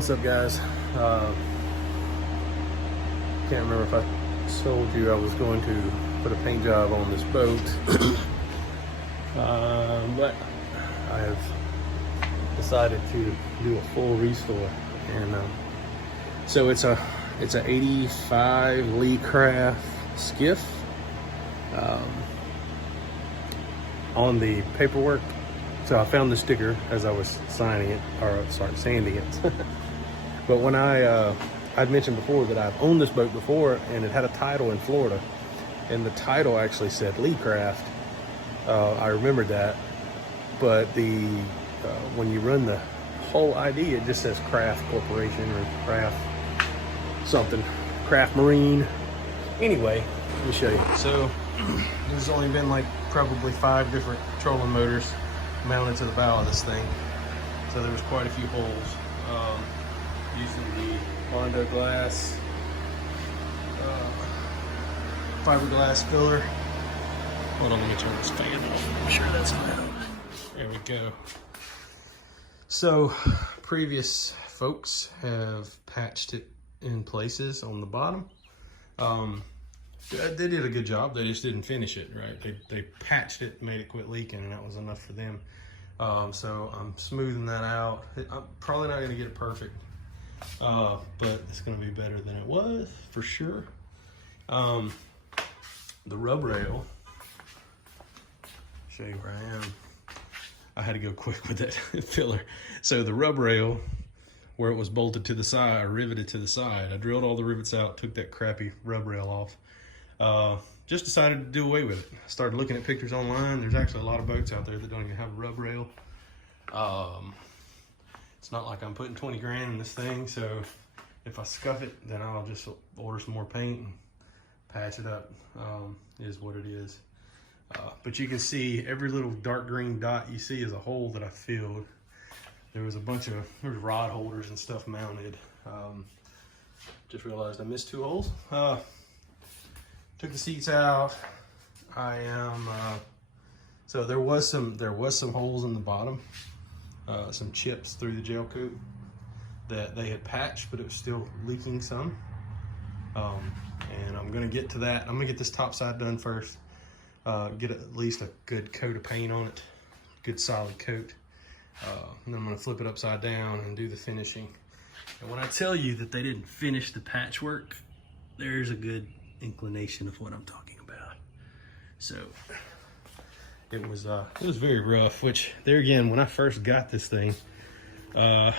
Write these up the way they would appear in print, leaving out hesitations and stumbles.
What's up, guys? Can't remember if I told you I was going to put a paint job on this boat, but I have decided to do a full restore, and so it's a 85 LeeCraft Skiff. On the paperwork, so I found the sticker as I was sanding it. But when I'd mentioned before that I've owned this boat before, and it had a title in Florida, and the title actually said LeeCraft. I remembered that, but the when you run the whole ID, it just says Craft Corporation or Craft something, Craft Marine. Anyway, let me show you. So there's only been like probably 5 different trolling motors mounted to the bow of this thing, so there was quite a few holes. Using the Bondo glass fiberglass filler. Hold on, let me turn this fan off. I'm sure that's fine. There we go. So previous folks have patched it in places on the bottom. They did a good job. They just didn't finish it right. They patched it, made it quit leaking, and that was enough for them. So I'm smoothing that out. I'm probably not going to get it perfect, but it's going to be better than it was for sure. The rub rail, show you where I am. I had to go quick with that filler. So the rub rail, where it was bolted to the side or riveted to the side, I drilled all the rivets out, took that crappy rub rail off. Just decided to do away with it. I started looking at pictures online. There's actually a lot of boats out there that don't even have a rub rail. It's not like I'm putting 20 grand in this thing, so if I scuff it, then I'll just order some more paint and patch it up. Is what it is. But you can see every little dark green dot you see is a hole that I filled. There was a bunch of rod holders and stuff mounted. Just realized I missed 2 holes. Took the seats out. So there was some holes in the bottom, some chips through the gel coat that they had patched, but it was still leaking some. And I'm gonna get to that. I'm gonna get this top side done first. Get at least a good coat of paint on it, good solid coat. And then I'm gonna flip it upside down and do the finishing. And when I tell you that they didn't finish the patchwork, there's a good inclination of what I'm talking about. So it was very rough, which there again, when I first got this thing, I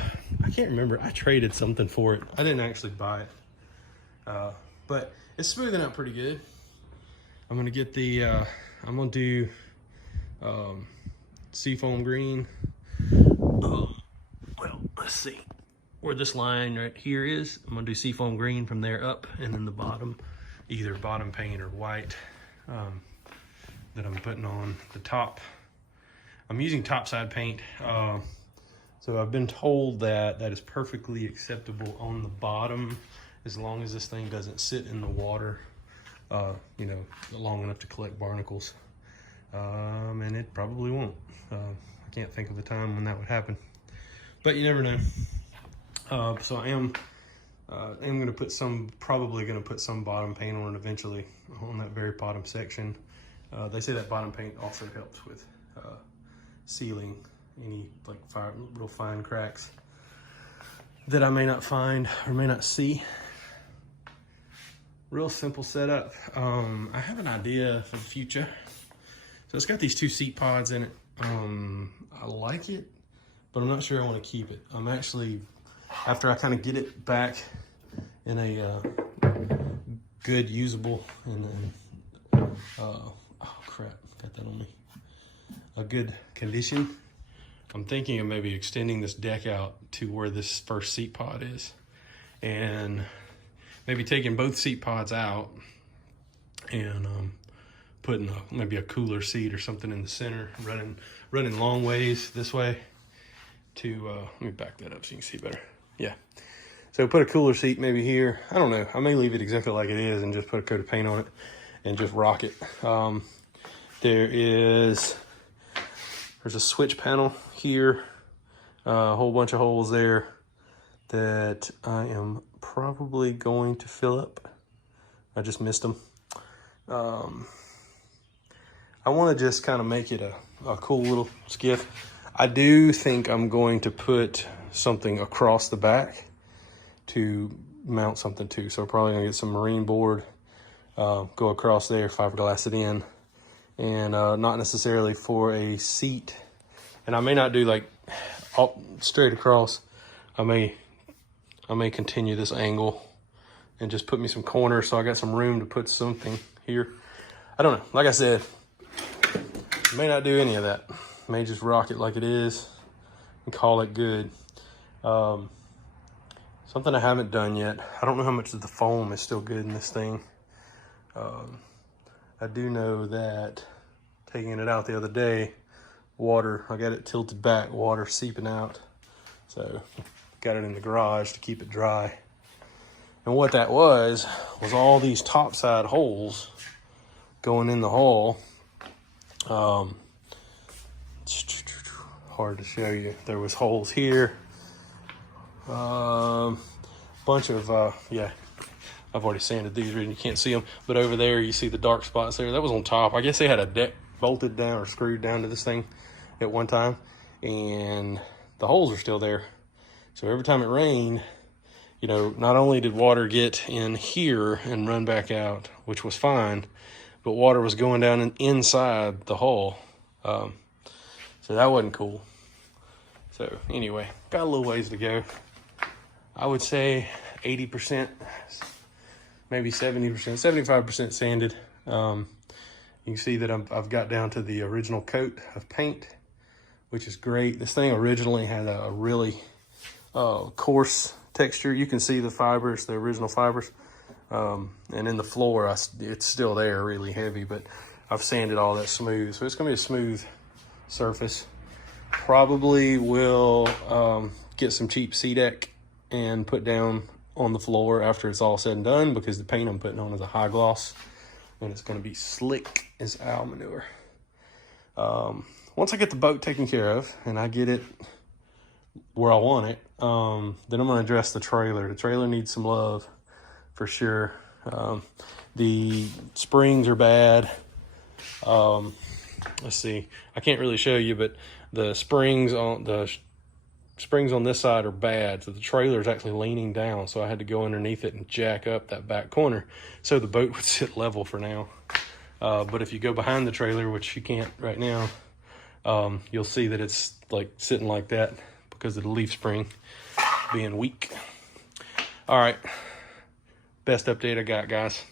can't remember, I traded something for it. I didn't actually buy it, but it's smoothing out pretty good. I'm gonna get the I'm gonna do seafoam green. Well, let's see where this line right here is. I'm gonna do seafoam green from there up, and then the bottom, either bottom paint or white, that I'm putting on the top. I'm using topside paint. So I've been told that that is perfectly acceptable on the bottom, as long as this thing doesn't sit in the water, you know, long enough to collect barnacles. And it probably won't. I can't think of the time when that would happen, but you never know. So I am gonna put probably gonna put some bottom paint on it eventually, on that very bottom section. They say that bottom paint also helps with sealing any like real fine cracks that I may not find or may not see. Real simple setup. I have an idea for the future. So it's got these 2 seat pods in it. I like it, but I'm not sure I want to keep it. I'm actually, after I kind of get it back in a good, usable, and then, oh crap, got that on me, a good condition, I'm thinking of maybe extending this deck out to where this first seat pod is, and maybe taking both seat pods out and putting maybe a cooler seat or something in the center, running long ways this way to, let me back that up so you can see better. Yeah. So put a cooler seat maybe here. I don't know. I may leave it exactly like it is and just put a coat of paint on it and just rock it. There's a switch panel here, a whole bunch of holes there. that I am probably going to fill up. I just missed them. I want to just kind of make it a cool little skiff. I do think I'm going to put something across the back to mount something to. So probably gonna get some marine board, go across there, fiberglass it in, and not necessarily for a seat. And I may not do like straight across. I may continue this angle and just put me some corners so I got some room to put something here. I don't know. Like I said, may not do any of that. May just rock it like it is and call it good. Something I haven't done yet. I don't know how much of the foam is still good in this thing. I do know that taking it out the other day, water, I got it tilted back, water seeping out. So got it in the garage to keep it dry. And what that was all these topside holes going in the hull. Hard to show you. There was holes here. Bunch of, yeah, I've already sanded these, you can't see them, but over there you see the dark spots there. That was on top. I guess they had a deck bolted down or screwed down to this thing at one time, and the holes are still there. So every time it rained, you know, not only did water get in here and run back out, which was fine, but water was going down and inside the hull. So that wasn't cool. So anyway, got a little ways to go. I would say 80%, maybe 70%, 75% sanded. You can see that I've got down to the original coat of paint, which is great. This thing originally had a really coarse texture. You can see the fibers, the original fibers. And in the floor, it's still there, really heavy, but I've sanded all that smooth. So it's gonna be a smooth surface. Probably will get some cheap C-Deck and put down on the floor after it's all said and done, because the paint I'm putting on is a high gloss and it's gonna be slick as owl manure. Once I get the boat taken care of and I get it where I want it, then I'm gonna address the trailer. The trailer needs some love for sure. The springs are bad. Let's see, I can't really show you, but the springs on this side are bad, so the trailer is actually leaning down, so I had to go underneath it and jack up that back corner so the boat would sit level for now. But if you go behind the trailer, which you can't right now, you'll see that it's like sitting like that because of the leaf spring being weak. All right, best update I got, guys.